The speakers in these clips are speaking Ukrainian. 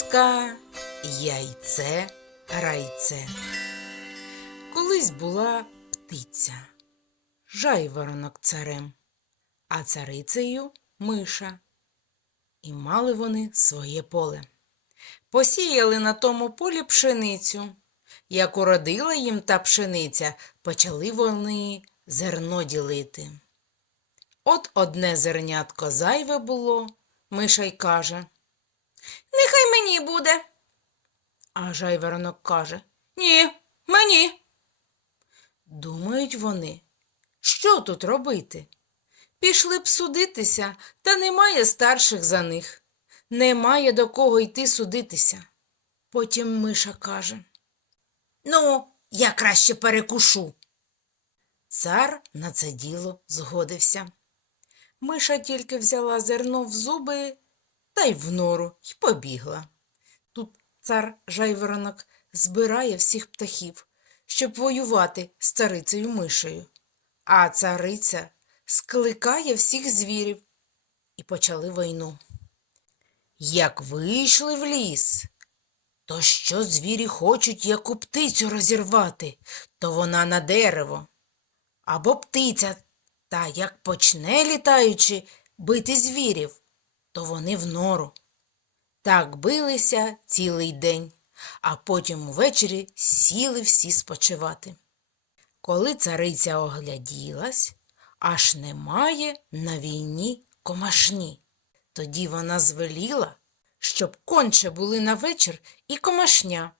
Казка Яйце райце. Колись була птиця, жайворонок царем, а царицею миша. І мали вони своє поле. Посіяли на тому полі пшеницю. Як уродила їм та пшениця, почали вони зерно ділити. От одне зернятко зайве було, миша й каже. Нехай мені буде. А жайворонок каже Ні, мені. Думають вони, що тут робити? Пішли б судитися, та немає старших за них. Немає до кого йти судитися. Потім миша каже Ну, я краще перекушу. Цар на це діло згодився. Миша тільки взяла зерно в зуби та й в нору й побігла. Тут цар жайворонок збирає всіх птахів, щоб воювати з царицею мишею, а цариця скликає всіх звірів і почали війну. Як вийшли в ліс, то що звірі хочуть яку птицю розірвати, то вона на дерево. Або птиця, та як почне літаючи бити звірів, то вони в нору. Так билися цілий день, а потім увечері сіли всі спочивати. Коли цариця огляділась, аж немає на війні комашні. Тоді вона звеліла, щоб конче були на вечір і комашня,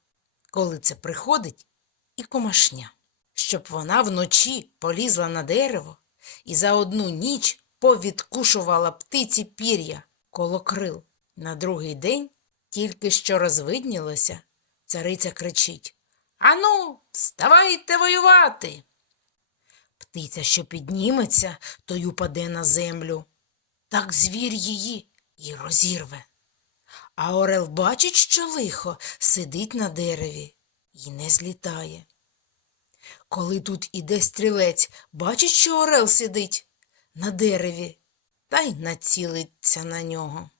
коли це приходить і комашня, щоб вона вночі полізла на дерево і за одну ніч повідкушувала птиці пір'я коло крил. На другий день, тільки що розвиднілося, цариця кричить Ану, вставайте воювати. Птиця, що підніметься, то й упаде на землю. Так звір її і розірве. А Орел бачить, що лихо сидить на дереві і не злітає. Коли тут іде стрілець, бачить, що Орел сидить на дереві та й націлиться на нього.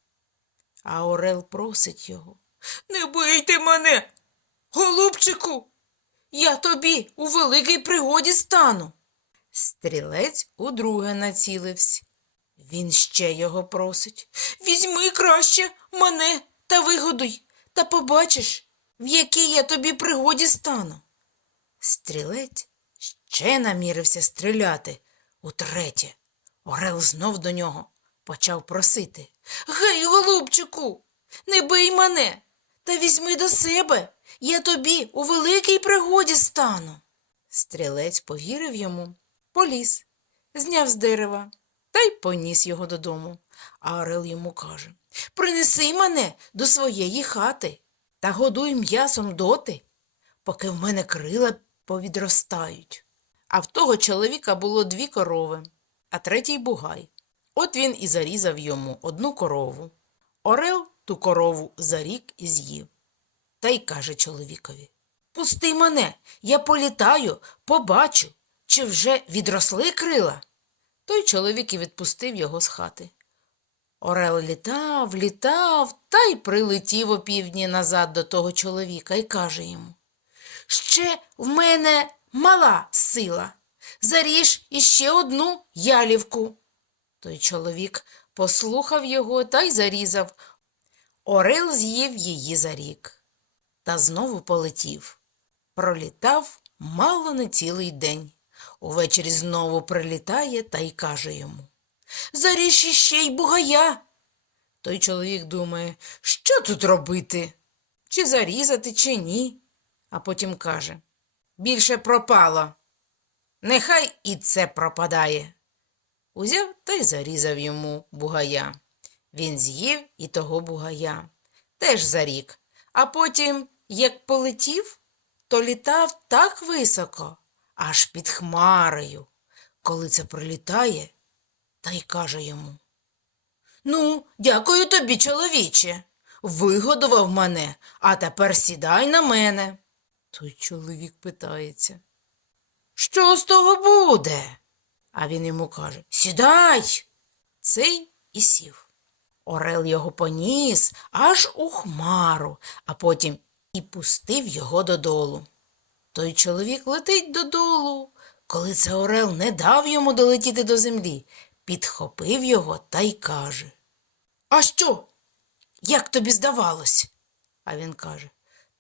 А Орел просить його. Не бийте мене, голубчику, я тобі у великій пригоді стану. Стрілець удруге націлився. Він ще його просить. Візьми краще мене та вигодуй, та побачиш, в якій я тобі пригоді стану. Стрілець ще намірився стріляти утретє. Орел знов до нього почав просити. Гей, голубчику, не бий мене, та візьми до себе, я тобі у великій пригоді стану. Стрілець повірив йому, поліз, зняв з дерева та й поніс його додому. А Орел йому каже Принеси мене до своєї хати та годуй м'ясом доти, поки в мене крила повідростають. А в того чоловіка було дві корови, а третій бугай. От він і зарізав йому одну корову. Орел ту корову зарік і з'їв. Та й каже чоловікові Пусти мене, я політаю, побачу, чи вже відросли крила. Той чоловік і відпустив його з хати. Орел літав, літав та й прилетів опівдні назад до того чоловіка і каже йому Ще в мене мала сила. Заріж іще одну ялівку. Той чоловік послухав його та й зарізав. Орел з'їв її за рік. Та знову полетів. Пролітав мало не цілий день. Увечері знову прилітає та й каже йому Заріж іще й бугая. Той чоловік думає, що тут робити? Чи зарізати, чи ні? А потім каже Більше пропало. Нехай і це пропадає. Узяв та й зарізав йому бугая. Він з'їв і того бугая. Теж за рік. А потім, як полетів, то літав так високо, аж під хмарою. Коли це пролітає, та й каже йому Ну, дякую тобі, чоловіче. Вигодував мене, а тепер сідай на мене. Той чоловік питається. Що з того буде? А він йому каже Сідай. Цей і сів. Орел його поніс аж у хмару, а потім і пустив його додолу. Той чоловік летить додолу. Коли це Орел не дав йому долетіти до землі, підхопив його та й каже А що? Як тобі здавалось? А він каже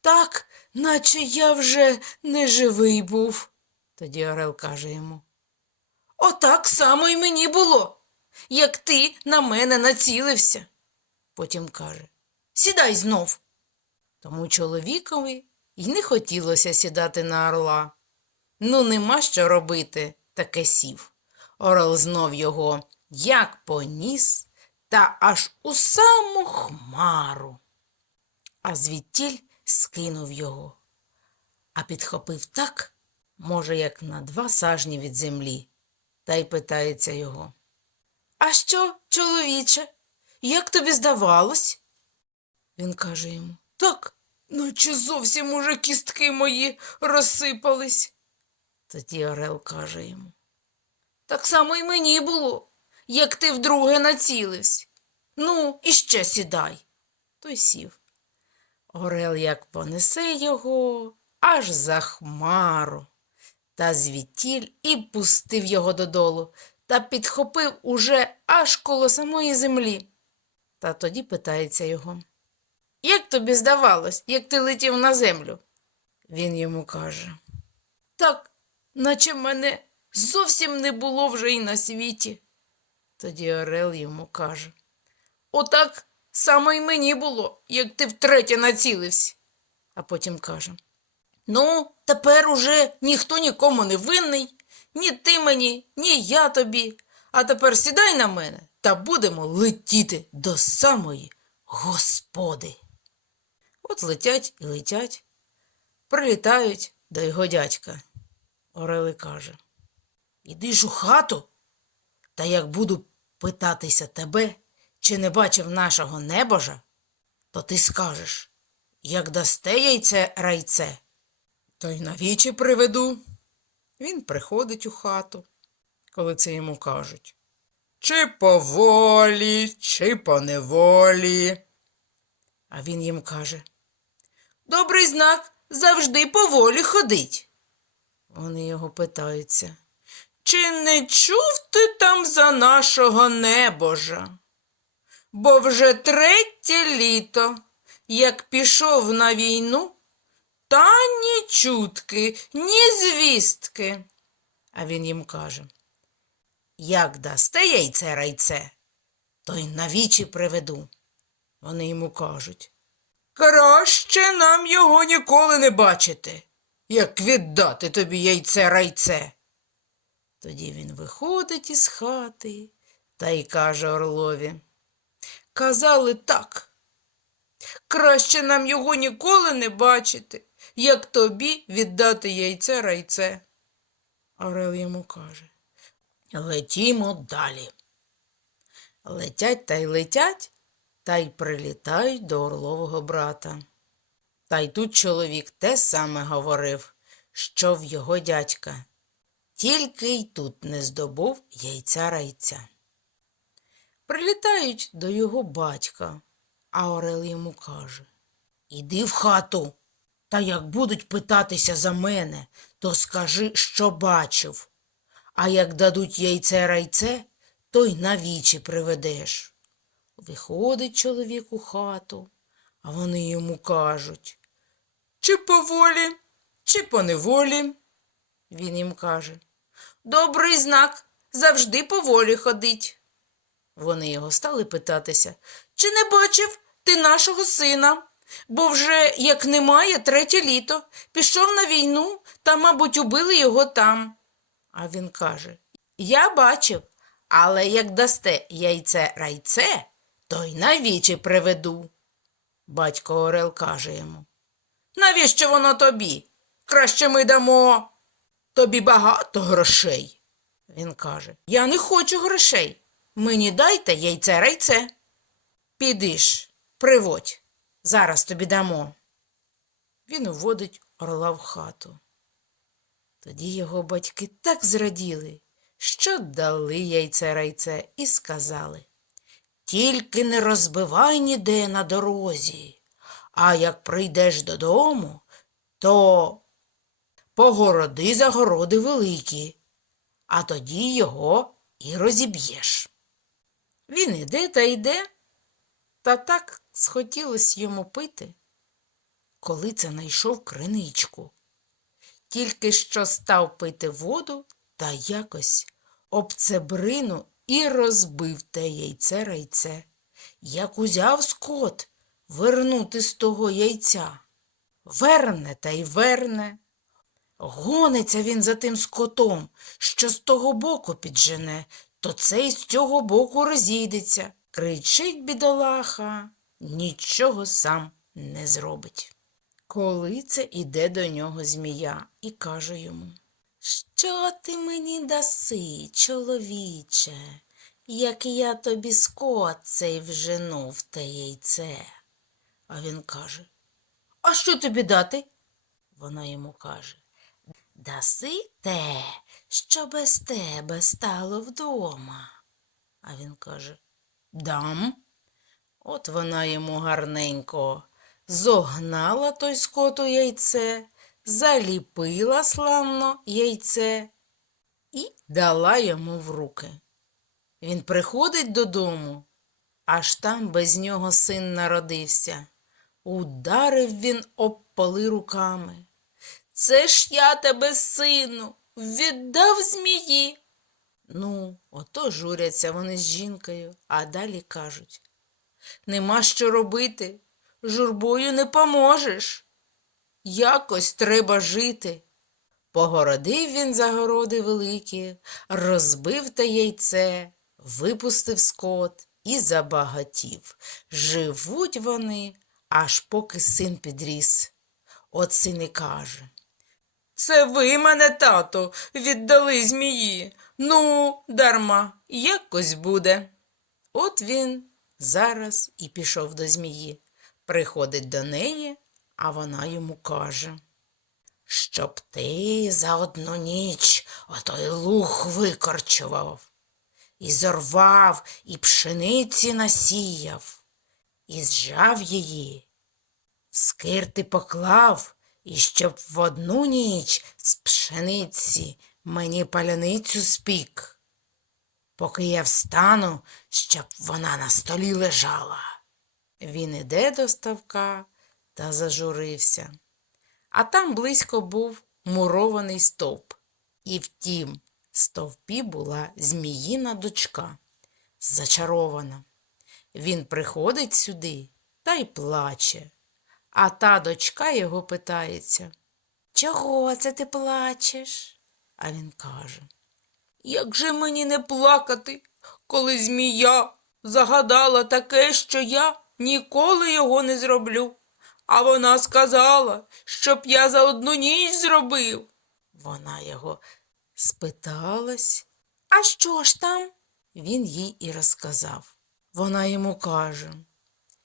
Так, наче я вже не живий був. Тоді Орел каже йому Отак само й мені було, як ти на мене націлився. Потім каже Сідай знов. Тому чоловікові й не хотілося сідати на орла. Ну, нема що робити, таке сів. Орел знов його як поніс, та аж у саму хмару. А звідтіль скинув його, а підхопив так, може, як на два сажні від землі, та й питається його. А що, чоловіче, як тобі здавалось? Він каже йому Так, наче зовсім уже кістки мої розсипались. Тоді Орел каже йому Так само й мені було, як ти вдруге націлився. Ну, іще сідай. Той сів. Орел як понесе його аж за хмару, та звідтіль і пустив його додолу та підхопив уже аж коло самої землі. Та тоді питається його Як тобі здавалось, як ти летів на землю? Він йому каже Так, наче мене зовсім не було вже й на світі. Тоді Орел йому каже Отак само й мені було, як ти втретє націлився. А потім каже Ну, тепер уже ніхто нікому не винний, ні ти мені, ні я тобі. А тепер сідай на мене та будемо летіти до самої господи. От летять і летять, прилітають до його дядька. Орели каже Іди ж у хату, та як буду питатися тебе, чи не бачив нашого небожа, то ти скажеш, як дасте яйце райце, то й навічі приведу. Він приходить у хату, коли це йому кажуть. Чи по волі, чи по неволі. А він їм каже Добрий знак завжди по волі ходить. Вони його питаються. Чи не чув ти там за нашого небожа? Бо вже третє літо, як пішов на війну, та ні чутки, ні звістки. А він їм каже Як дасте яйце райце, то й навічі приведу. Вони йому кажуть Краще нам його ніколи не бачити, як віддати тобі яйце райце. Тоді він виходить із хати та й каже Орлові. Казали так. Краще нам його ніколи не бачити, як тобі віддати яйце райце. Орел йому каже Летімо далі. Летять та й летять, та й прилітають до орлового брата. Та й тут чоловік те саме говорив, що в його дядька. Тільки й тут не здобув яйця райця. Прилітають до його батька, а Орел йому каже Іди в хату, та як будуть питатися за мене, то скажи, що бачив. А як дадуть яйце райце, то й навічі приведеш. Виходить чоловік у хату, а вони йому кажуть Чи по волі, чи по неволі. Він їм каже Добрий знак завжди по волі ходить. Вони його стали питатися, чи не бачив ти нашого сина? Бо вже, як немає, третє літо, пішов на війну та, мабуть, убили його там. А він каже Я бачив, але як дасте яйце райце, то й навічі приведу. Батько Орел каже йому Навіщо воно тобі? Краще ми дамо тобі багато грошей. Він каже Я не хочу грошей. Мені дайте яйце райце. Піди ж, приводь, зараз тобі дамо. Він уводить орла в хату. Тоді його батьки так зраділи, що дали яйце райце і сказали Тільки не розбивай ніде на дорозі, а як прийдеш додому, то погороди загороди великі, а тоді його і розіб'єш. Він іде та йде, та так схотілось йому пити, коли це найшов криничку. Тільки що став пити воду та якось об цебрину і розбив те яйце райце. Як узяв скот вернути з того яйця. Верне та й верне. Гониться він за тим скотом, що з того боку піджене, то цей з цього боку розійдеться. Кричить бідолаха, нічого сам не зробить. Коли це іде до нього змія і каже йому Що ти мені даси, чоловіче, як я тобі скот цей вжену в те яйце? А він каже А що тобі дати? Вона йому каже Даси те, що без тебе стало вдома. А він каже Дам. От вона йому гарненько зогнала той скоту яйце, заліпила славно яйце і дала йому в руки. Він приходить додому, аж там без нього син народився. Ударив він об поли руками. Це ж я тебе, сину, віддав змії. Ну, ото журяться вони з жінкою, а далі кажуть Нема що робити, журбою не поможеш. Якось треба жити. Погородив він загороди великі, розбив те яйце, випустив скот і забагатів. Живуть вони, аж поки син підріс. От син і каже. Це ви мене, тато, віддали змії. Ну, дарма, якось буде. От він зараз і пішов до змії. Приходить до неї, а вона йому каже. Щоб ти за одну ніч отой луг викорчував, і зорвав, і пшениці насіяв, і зжав її, скирти поклав, і щоб в одну ніч з пшениці мені паляницю спік, поки я встану, щоб вона на столі лежала. Він іде до ставка та зажурився. А там близько був мурований стовп. І в тім стовпі була зміїна дочка, зачарована. Він приходить сюди та й плаче. А та дочка його питається Чого це ти плачеш? А він каже Як же мені не плакати, коли змія загадала таке, що я ніколи його не зроблю. А вона сказала, щоб я за одну ніч зробив. Вона його спиталась, а що ж там? Він їй і розказав. Вона йому каже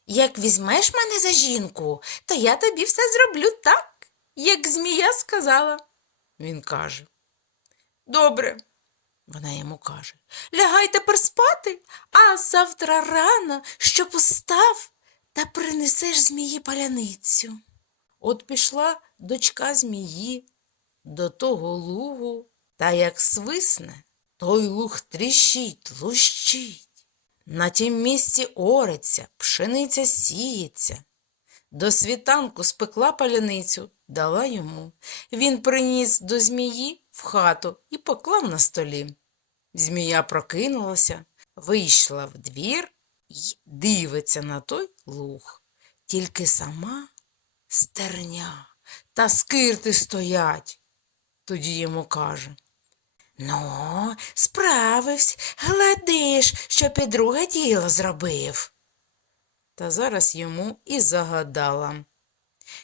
Як візьмеш мене за жінку, то я тобі все зроблю так, як змія сказала. Він каже Добре. Вона йому каже Лягай тепер спати, а завтра рано, щоб устав та принесеш змії паляницю. От пішла дочка змії до того лугу, та як свисне, той луг тріщить, лущить. На тім місці ориться, пшениця сіється. До світанку спекла паляницю, дала йому. Він приніс до змії в хату і поклав на столі. Змія прокинулася, вийшла в двір й дивиться на той луг. Тільки сама стерня та скирти стоять. Тоді йому каже Ну, справився, гладиш, що під друге діло зробив. Та зараз йому і загадала.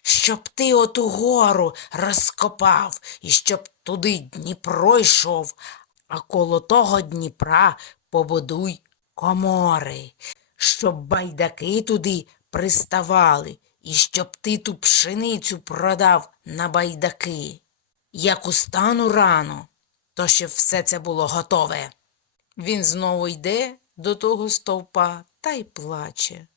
Щоб ти оту гору розкопав і щоб туди Дніпро йшов, а коло того Дніпра побудуй комори, щоб байдаки туди приставали, і щоб ти ту пшеницю продав на байдаки. Як устану рано, то щоб все це було готове. Він знову йде до того стовпа та й плаче.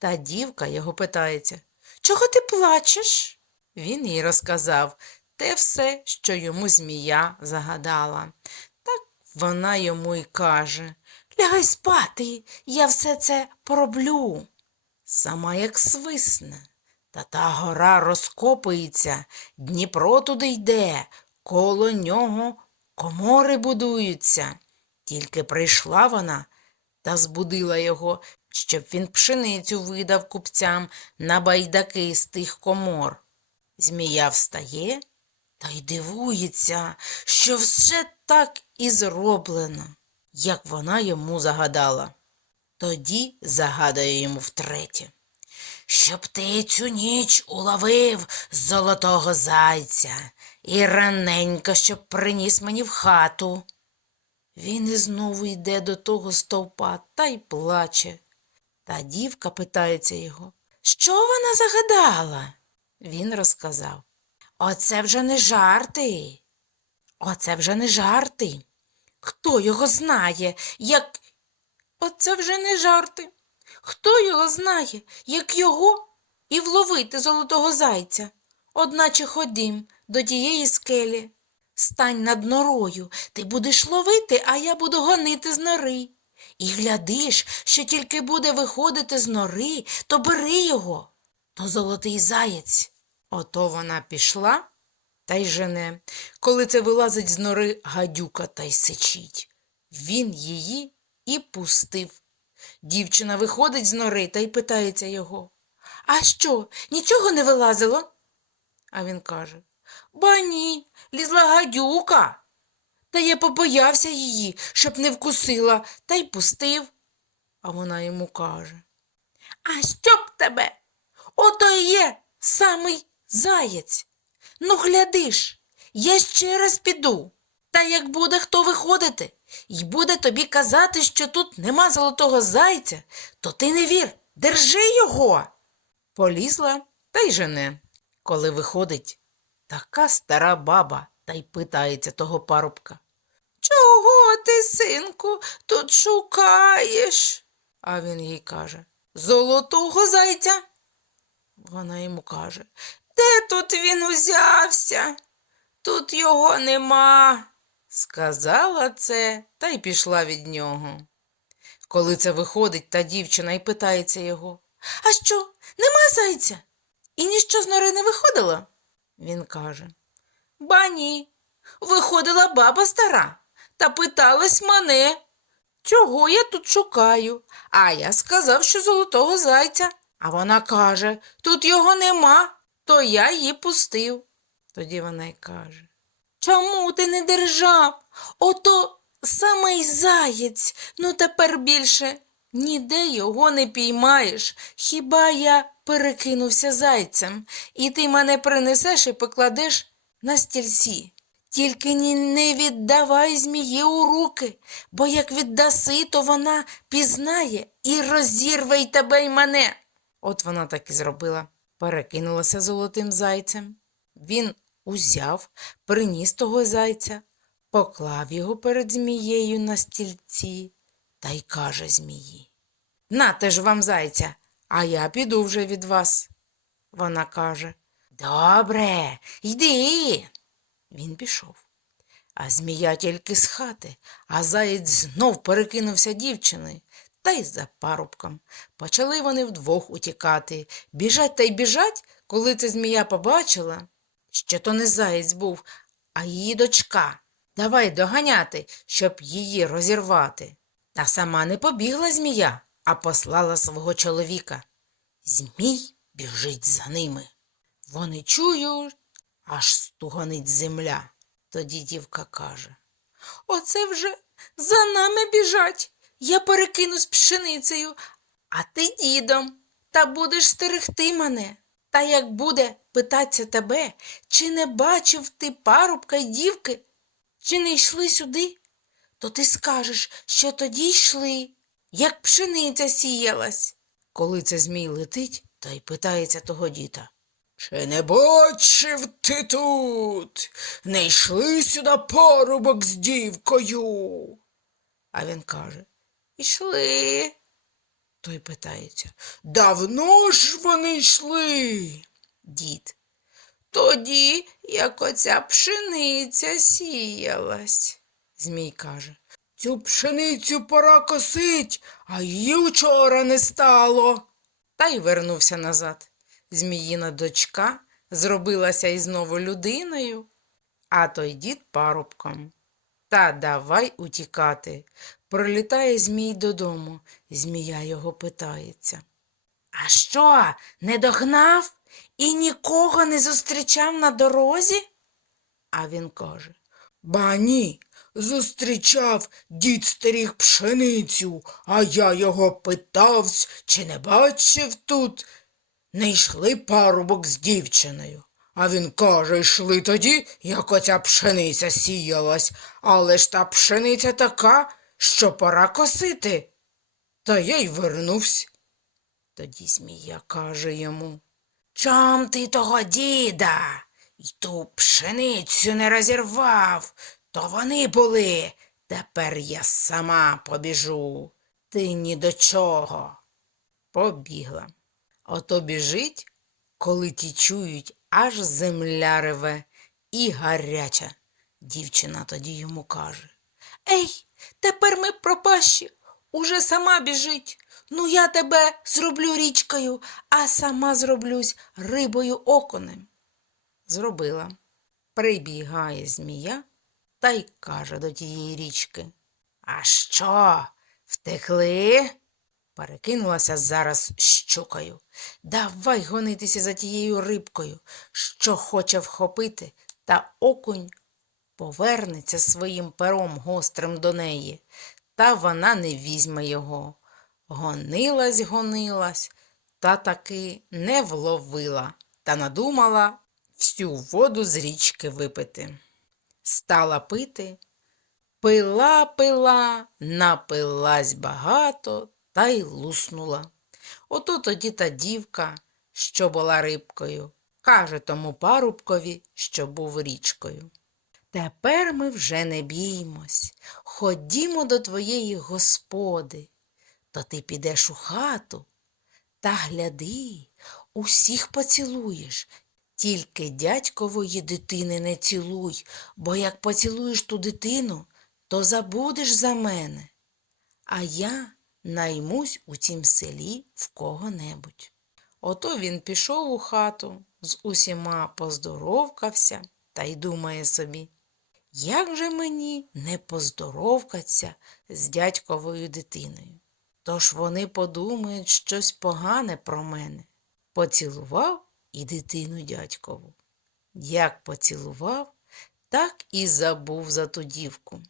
Та дівка його питається Чого ти плачеш? Він їй розказав те все, що йому змія загадала. Так вона йому й каже Лягай спати, я все це пороблю. Сама як свисне. Та та гора розкопується, Дніпро туди йде, коло нього комори будуються. Тільки прийшла вона та збудила його, щоб він пшеницю видав купцям на байдаки з тих комор. Змія встає та й дивується, що все так і зроблено, як вона йому загадала. Тоді загадує йому втретє. Щоб ти цю ніч уловив золотого зайця і раненько, щоб приніс мені в хату. Він і знову йде до того стовпа та й плаче. Та дівка питається його, що вона загадала? Він розказав. Оце вже не жарти. Оце вже не жарти. Хто його знає, як. Оце вже не жарти. Хто його знає, як його і вловити золотого зайця? Одначе ходім до тієї скелі. Стань над норою, ти будеш ловити, а я буду гонити з нори. І глядиш, що тільки буде виходити з нори, то бери його, то золотий заєць. Ото вона пішла та й жене. Коли це вилазить з нори гадюка та й сичить. Він її і пустив. Дівчина виходить з нори та й питається його. А що, нічого не вилазило? А він каже Ба ні, лізла гадюка. Та я побоявся її, щоб не вкусила, та й пустив. А вона йому каже А що б тебе? Ото і є самий заєць. Ну, глядиш, я ще раз піду. Та як буде хто виходити і буде тобі казати, що тут нема золотого зайця, то ти не вір, держи його. Полізла та й жене. Коли виходить така стара баба та й питається того парубка. Чого ти, синку, тут шукаєш? А він їй каже Золотого зайця. Вона йому каже Де тут він узявся? Тут його нема. Сказала це та й пішла від нього. Коли це виходить та дівчина і питається його А що, нема зайця? І ніщо з нори не виходило? Він каже Ба ні. Виходила баба стара та питалась мене, чого я тут шукаю. А я сказав, що золотого зайця. А вона каже Тут його нема, то я її пустив. Тоді вона й каже Чому ти не держав? Ото самий заєць, ну тепер більше ніде його не піймаєш. Хіба я перекинувся зайцем, і ти мене принесеш і покладеш на стільці. Тільки ні не віддавай змії у руки, бо як віддаси, то вона пізнає і розірве й тебе й мене. От вона так і зробила, перекинулася золотим зайцем. Він узяв, приніс того зайця, поклав його перед змією на стільці та й каже змії. Нате ж вам зайця, а я піду вже від вас. Вона каже Добре, йди. Він пішов. А змія тільки з хати, а заєць знов перекинувся дівчиною та й за парубком. Почали вони вдвох утікати. Біжать та й біжать, коли це змія побачила, що то не заєць був, а її дочка. Давай доганяти, щоб її розірвати. Та сама не побігла змія, а послала свого чоловіка. Змій біжить за ними. Вони чують, аж стуганить земля. Тоді дівка каже Оце вже за нами біжать. Я перекинусь пшеницею, а ти дідом, та будеш стерегти мене. Та як буде питаться тебе, чи не бачив ти парубка й дівки, чи не йшли сюди, то ти скажеш, що тоді йшли, як пшениця сіялась. Коли це змій летить, та й питається того діта. Чи не бачив ти тут? Не йшли сюди парубок з дівкою. А він каже Ішли. Той питається. Давно ж вони йшли? Дід. Тоді, як оця пшениця сіялась. Змій каже. Цю пшеницю пора косить, а її вчора не стало. Та й вернувся назад. Зміїна дочка зробилася і знову людиною, а той дід парубком. Та давай утікати. Пролітає Змій додому. Змія його питається. А що, не догнав і нікого не зустрічав на дорозі? А він каже Ба ні, зустрічав дід стеріг пшеницю, а я його питавсь, чи не бачив тут. Не йшли парубок з дівчиною. А він каже, йшли тоді, як оця пшениця сіялась, але ж та пшениця така, що пора косити. Та я й вернувся. Тоді змія каже йому Чом ти того діда? й ту пшеницю не розірвав, то вони були. Тепер я сама побіжу. Ти ні до чого. Побігла. Ото біжить, коли ті чують, аж земля реве і гаряча. Дівчина тоді йому каже Ей, тепер ми пропащі, уже сама біжить. Ну, я тебе зроблю річкою, а сама зроблюсь рибою оконем. Зробила. Прибігає змія та й каже до тієї річки. А що, втекли? Перекинулася зараз щукою. Давай гонитися за тією рибкою, що хоче вхопити, та окунь повернеться своїм пером гострим до неї, та вона не візьме його. Гонилась, гонилась, та таки не вловила та надумала всю воду з річки випити. Стала пити, пила, пила, напилась багато та й луснула. Ото тоді та дівка, що була рибкою, каже тому парубкові, що був річкою. Тепер ми вже не біймось. Ходімо до твоєї господи, то ти підеш у хату та гляди, усіх поцілуєш. Тільки дядькової дитини не цілуй, бо як поцілуєш ту дитину, то забудеш за мене. А я наймусь у цім селі в кого-небудь. Ото він пішов у хату, з усіма поздоровкався та й думає собі. Як же мені не поздоровкаться з дядьковою дитиною? Тож вони подумають щось погане про мене. Поцілував і дитину дядькову. Як поцілував, так і забув за ту дівку.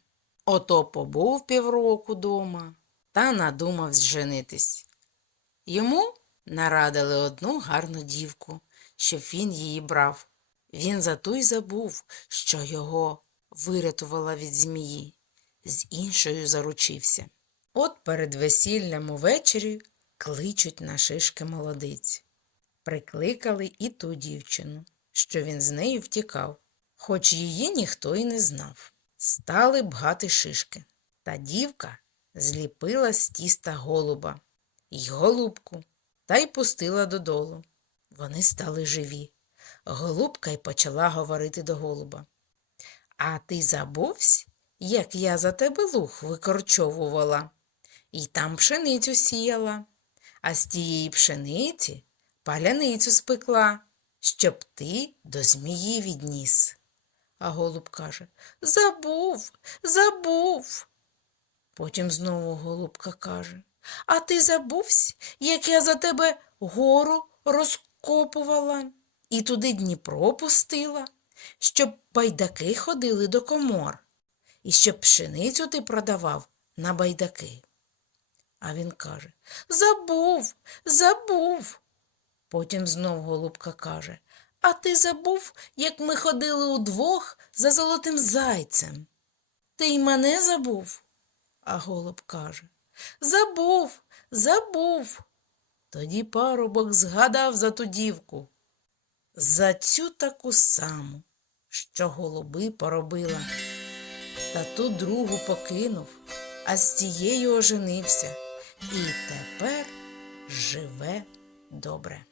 Ото побув півроку дома та надумав зженитись. Йому нарадили одну гарну дівку, щоб він її брав. Він за ту й забув, що його вирятувала від змії, з іншою заручився. От перед весіллям увечері кличуть на шишки молодиць. Прикликали і ту дівчину, що він з нею втікав, хоч її ніхто й не знав. Стали бгати шишки. Та дівка зліпила з тіста голуба й голубку та й пустила додолу. Вони стали живі. Голубка й почала говорити до голуба. А ти забувсь, як я за тебе луг викорчовувала, і там пшеницю сіяла, а з тієї пшениці паляницю спекла, щоб ти до змії відніс. А голуб каже Забув, забув. Потім знову голубка каже А ти забувсь, як я за тебе гору розкопувала і туди Дніпро пустила, щоб байдаки ходили до комор, і щоб пшеницю ти продавав на байдаки. А він каже Забув, забув. Потім знов голубка каже А ти забув, як ми ходили удвох за золотим зайцем? Ти й мене забув? А голуб каже Забув, забув. Тоді парубок згадав за ту дівку, за цю таку саму, що голуби поробила. Та ту другу покинув, а з тією оженився, і тепер живе добре.